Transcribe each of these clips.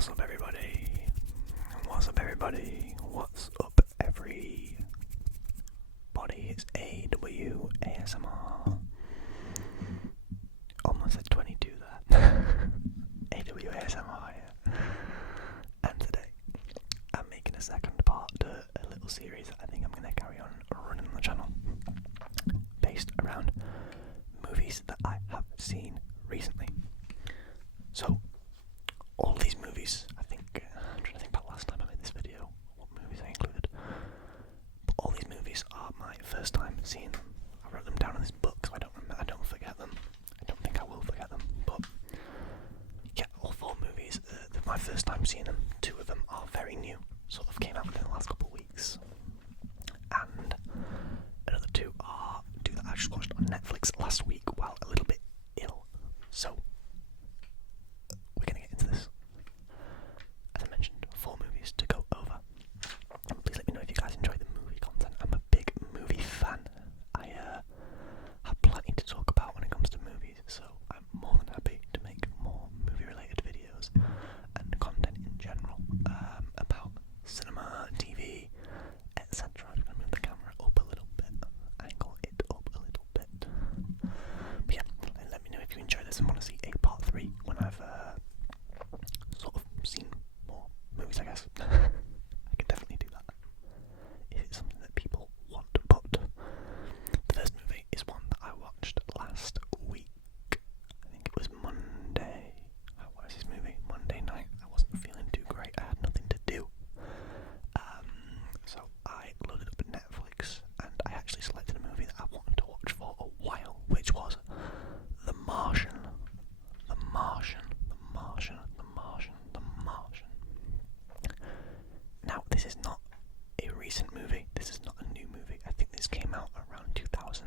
What's up, everybody? What's up, everybody? What's up, everybody? It's AW ASMR. Almost at 22 there. AW ASMR, yeah. And today, I'm making a second part to a little series that I think I'm going to carry on running on the channel, based around movies that I have seen recently. So, all these movies, I'm trying to think about last time I made this video, what movies I included. But all these movies are my first time seeing them. I wrote them down in this book so I don't forget them. I don't think I will forget them. But yeah, all four movies, they're my first time seeing them. Two of them are very new, sort of came out within the last couple of weeks. And another two that I just watched on Netflix last week while a little bit ill. So, we're going to get into this. As I mentioned, four movies to go over. Please let me know if you guys enjoy the movie content. I'm a big movie fan. I have plenty to talk about when it comes to movies, so I'm more than happy to make more movie-related videos and content in general about cinema, TV, etc. I'm going to move the camera up a little bit, angle it up a little bit. But yeah, let me know if you enjoy this and want to see a part 3 when I've sort of seen more movies, I guess. I could definitely do that if it's something that people want. But the first movie is one that I watched last week. I think it was Monday. What is this movie? Monday night. I wasn't feeling too great. I had nothing to do. So I loaded up Netflix and I actually selected a movie that I wanted to watch for a while, which was The Martian. The Martian. The Martian. The Martian. The Martian. Now, this is not a recent movie. This is not a new movie. I think this came out around 2000.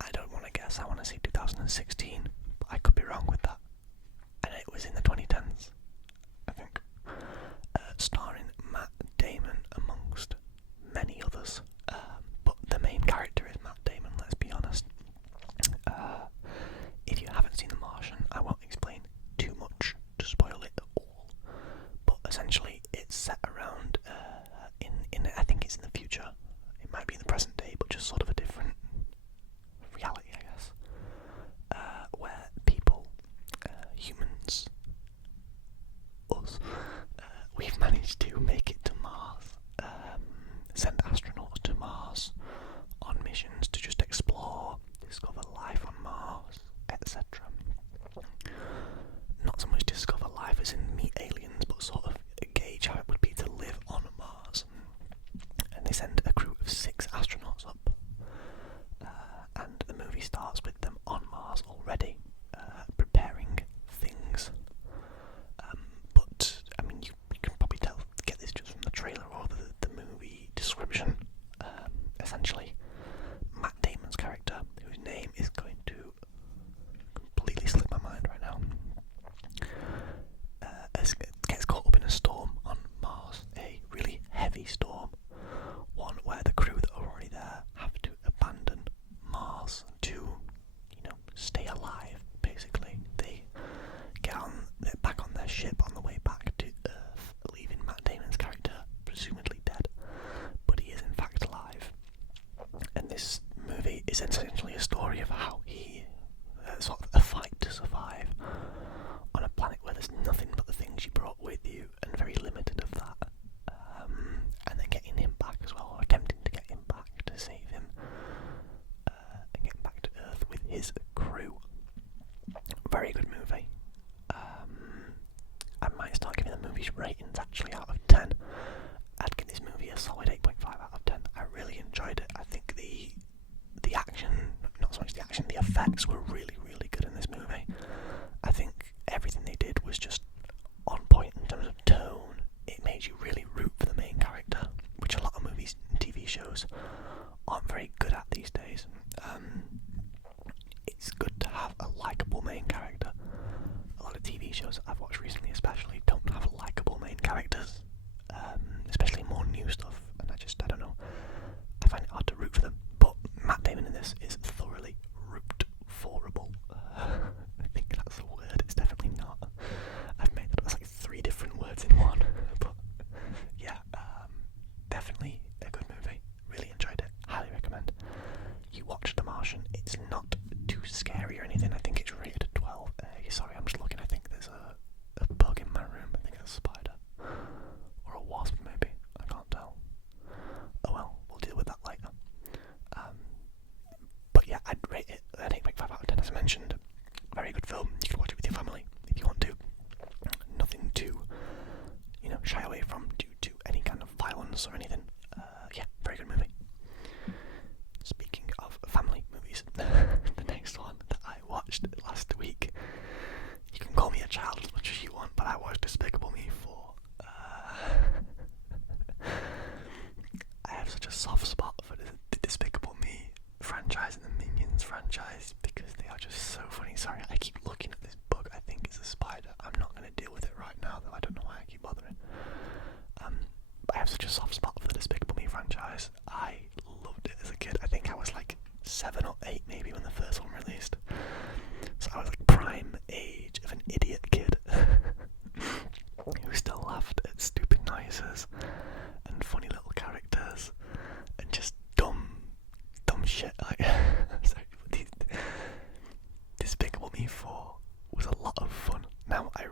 I don't want to guess. I want to say 2016, but I could be wrong with that. And it was in the 2010s, I think. Starring Matt Damon amongst many others. But the main character is Matt Damon, let's be honest. If you haven't seen The Martian, I won't explain too much to spoil it all. But essentially, it's set around in I think it's in the future. It might be in the present day, but just sort of a different reality, I guess. Where people, humans, us, we've managed to make it to Mars. Send astronauts to Mars on missions to just explore, discover life on Mars, etc. Not so much discover life as in meet aliens, but sort of gauge how it would be to live on Mars. And they send a crew of 6 astronauts up. And the movie starts with them on Mars already, preparing things. But, I mean, you can probably get this just from the trailer or the movie description. Essentially, Matt Damon's character, whose name is going to completely slip my mind right now, gets caught up in a storm on Mars, a really heavy storm, one where the crew that are already there have to abandon Mars to, stay alive, basically. They they're back on their ship on the way back to Earth, leaving Matt Damon's character presumably dead, but he is in fact alive. And this movie is essentially a story of how he, sort of a fight to survive on a planet where there's nothing but the things you brought with you, and very limited of that. And then getting him back as well, or attempting to get him back to save him, and get back to Earth with his crew. Very good movie. I might start giving the movie's ratings actually out of 10. I'd give this movie a solid 8.5 out of 10. I really enjoyed it. I think the action, not so much the action, the effects were really, really good in this movie. I think everything they did was just on point in terms of tone. It made you really root for the main character, which a lot of movies and TV shows aren't very good at these days. It's good to have a likeable main character. A lot of TV shows I've watched recently especially don't have likeable main characters, especially more new stuff, and I don't know, I find it hard to root for them. But Matt Damon in this is thoroughly root forable.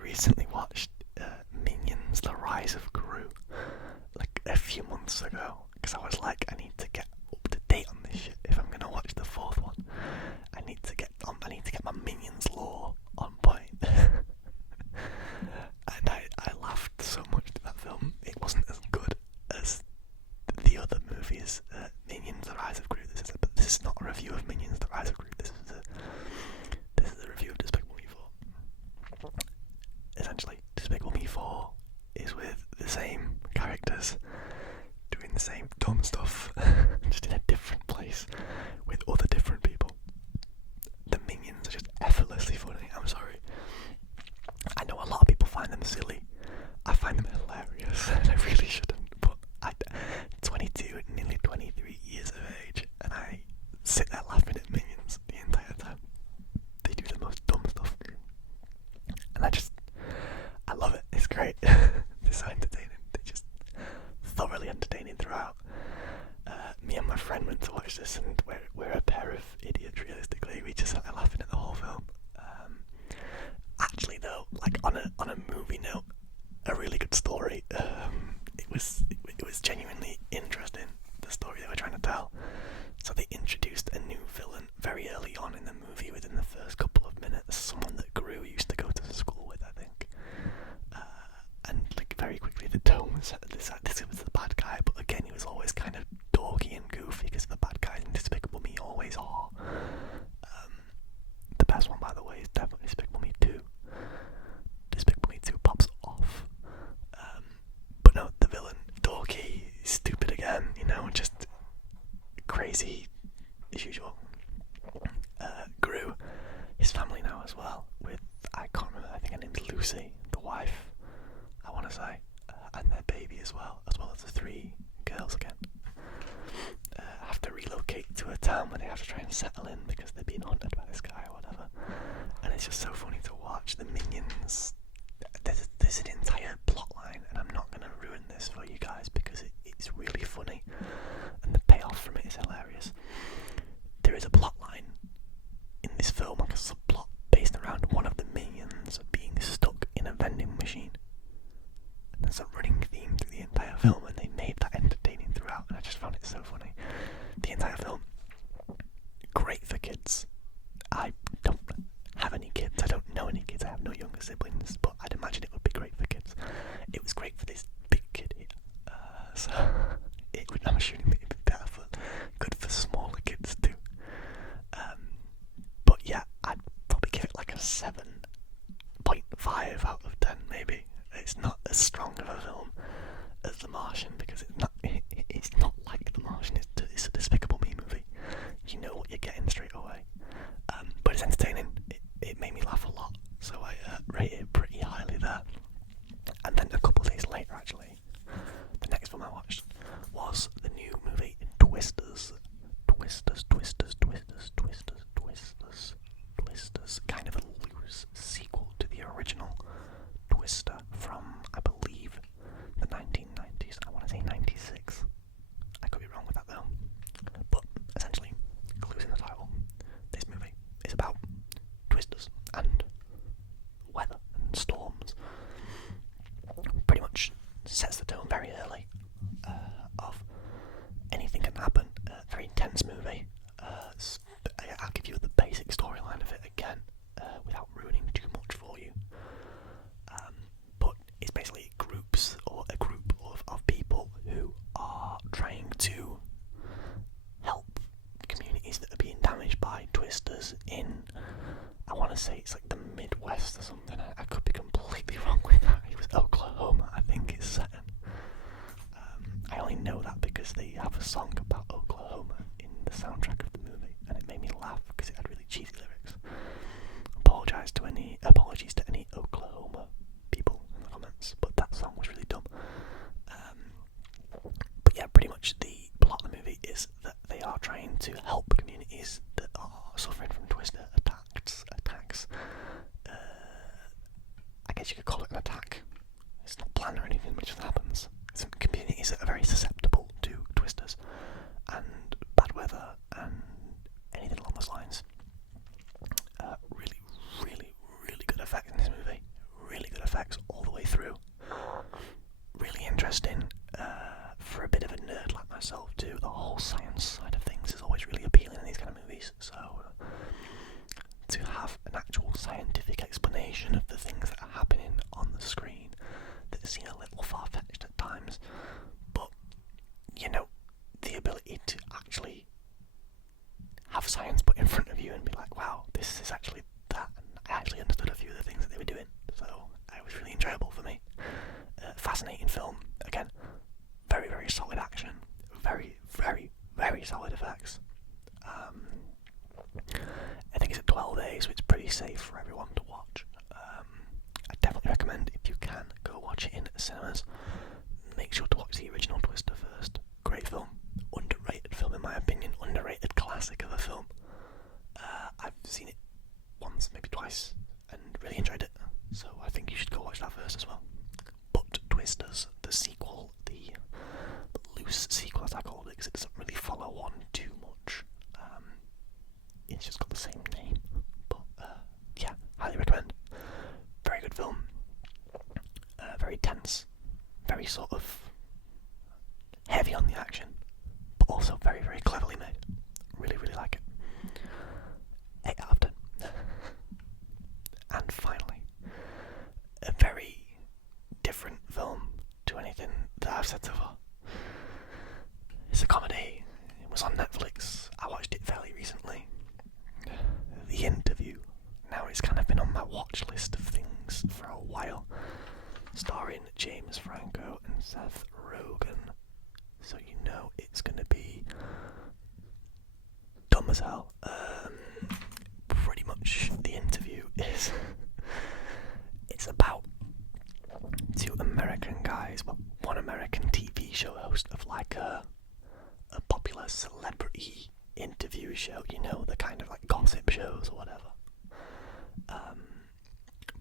recently watched Minions: The Rise of Gru like a few months ago because I was like, I need to get up to date on this shit if I'm gonna watch the fourth one. I need to get my Minions lore on point. And I laughed so much at that film. It wasn't as good as the other movies, Minions: The Rise of Gru. But this is not a review of Minions: The Rise of Gru. This is a review of Despicable Me 4. Essentially, Despicable Me 4 is with the same characters doing the same dumb stuff, just in a different place with other different people. The Minions are just effortlessly funny. I'm sorry. I know a lot of people find them silly. I find them hilarious, and I really shouldn't. But I'm 22, nearly 23 years of age, and I sit there laughing at Minions the entire time. They do the most dumb stuff, and I love it. It's great. They're so entertaining. They're just thoroughly entertaining throughout. Me and my friend went to watch this, and we're a pair of idiots. Realistically, we just started laughing at the whole film. Actually, though, like on a movie note, a really good story. It was genuinely interesting, the story they were trying to tell. So they introduced a new villain very early on in the movie, within the first couple of minutes. Someone that Gru used to go to school with, I think. And like very quickly, the tone was set that this was the bad guy. But again, he was always kind of dorky and goofy, because the bad guys in Despicable Me always are. The best one, by the way, is definitely Despicable Me 2. Despicable Me 2 pops off. But no, the villain, dorky, stupid again, just crazy as usual. Gru, his family now as well, with, I can't remember, I think her name's Lucy, the wife, I want to say, and their baby as well as the 3 girls again. Have to relocate to a town where they have to try and settle in because they're being hunted by this guy or whatever. And it's just so funny to watch the Minions. There's an entire plot line, and I'm not going to ruin this for you guys because it's really funny, and the payoff from it is hilarious. There is a plot line in this film, like a subplot, based around one of the Minions being stuck in a vending machine. And there's a running theme through the entire film, and they made that entertaining throughout, and I just found it so funny. The entire film, great for kids. I don't have any kids, I don't know any kids, I have no younger siblings, but I'd imagine it would be great for kids. It was great for this big kid here, so I'm assuming it would be better for good for smaller kids too. But yeah, I'd probably give it like a 7.5 out of 10 maybe. It's not as strong of a film as The Martian, because it's not like The Martian. It's a Despicable Me movie. You know what you're getting straight away. But it's entertaining. It made me laugh a lot, so I rate it pretty highly there. And then a couple of days later, actually, the next film I watched was the new movie Twisters. Twisters. Kind of a loose sequel to the original Twister from, I believe, the 1990s. I want to say 96. I could be wrong with that though. But essentially, clues in the title. This movie is about twisters and weather and storms. Pretty much sets the tone very early of anything can happen. Very intense movie. I'll give you the basic storyline of it again without ruining too much for you. But it's basically a group of people who are trying to help communities that are being damaged by twisters in, I want to say it's like the Midwest or something. I could be completely wrong with that. It was Oklahoma, I think it's set in. I only know that because they have a song about Oklahoma in the soundtrack of the movie, and it made me laugh because it had really cheesy lyrics. Apologies to any Oklahoma people in the comments, but that song was really dumb. But yeah, pretty much the plot of the movie is that they are trying to help communities that are suffering from twister attacks. I guess you could call it an attack. It's not planned or anything, but it just happens. Some communities that are very susceptible to twisters and bad weather and anything along those lines. Really good effect in this movie. Really good recommend, if you can, go watch it in cinemas. Make sure to watch the original Twister first. Great film. Underrated film in my opinion. Underrated classic of a film. I've seen it once, maybe twice, and really enjoyed it. So I think you should go watch that first as well. But Twisters, the sequel, the loose sequel as I call it, because it doesn't really follow on too much. It's just got the same name. But yeah, highly recommend. Very good film. Very tense. Very sort of heavy on the action, but also very, very cleverly made. Really, really like it. 8 out of 10. And finally, a very different film to anything that I've said so far. It's a comedy. It was on Netflix. I watched it fairly recently. The Interview. Now it's kind of been on my watch list of things for a while. Starring James Franco and Seth Rogen. So you know it's going to be dumb as hell. Pretty much The Interview is... it's about 2 American guys, well, one American TV show host of like a popular celebrity interview show, you know, the kind of like gossip shows or whatever.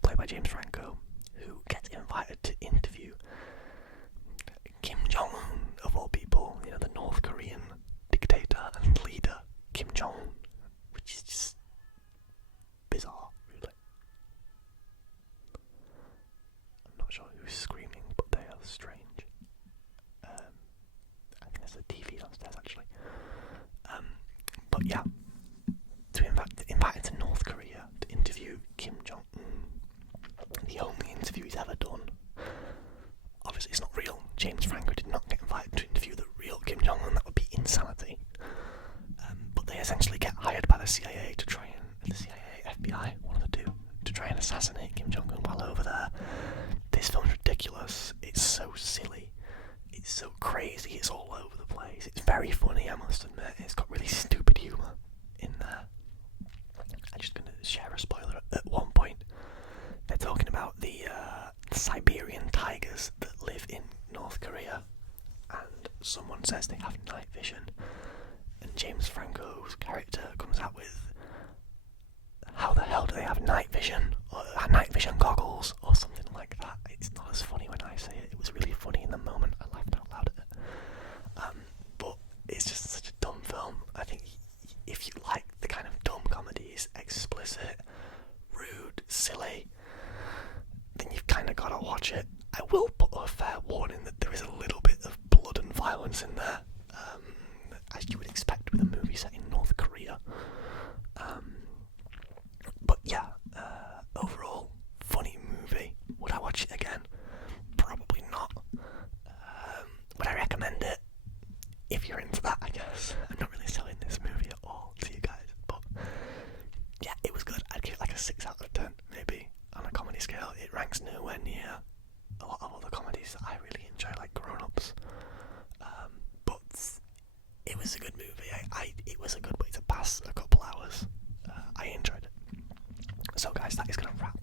Played by James Franco, who gets invited to interview Kim Jong-un, of all people, you know, the North Korean dictator and leader, Kim Jong-un, which is just bizarre, really. I'm not sure who's screaming, but they are strange. I think there's a TV downstairs, actually. But yeah, to invited to North Korea to interview Kim Jong-un, the only interview he's ever done. Obviously it's not real. James Franco did not get invited to interview the real Kim Jong-un. That would be insanity. But they essentially get hired by the CIA to try and... the CIA, FBI, one of the two, to try and assassinate Kim Jong-un while over there. This film's ridiculous. It's so silly. It's so crazy. It's all over the place. It's very funny, I must admit. It's got really stupid humour in there. I'm just going to share a spoiler. At one point, they're talking about the Siberian tigers that live in North Korea, and someone says they have night vision, and James Franco's character comes out with, how the hell do they have night vision, or night vision goggles, or something like that. It's not as funny when I say it. It was really funny in the moment. I laughed out loud at it. But it's just such a dumb film. I think if you like the kind of dumb comedies, explicit, rude, silly, then you've kind of got to watch it. I will put a fair warning that there is a little bit of blood and violence in there, as you would expect with a movie set in North Korea. But yeah, overall, funny movie. Would I watch it again? Probably not. Would I recommend it? If you're into that, I guess. I'm not really selling this movie at all to you guys, but yeah, it was good. I'd give it like a 6 out of 10, maybe, on a comedy scale. It ranks nowhere near a lot of other comedies that I really enjoy, like Grown Ups. But it was a good movie. It was a good way to pass a couple hours. I enjoyed it. So guys, that is going to wrap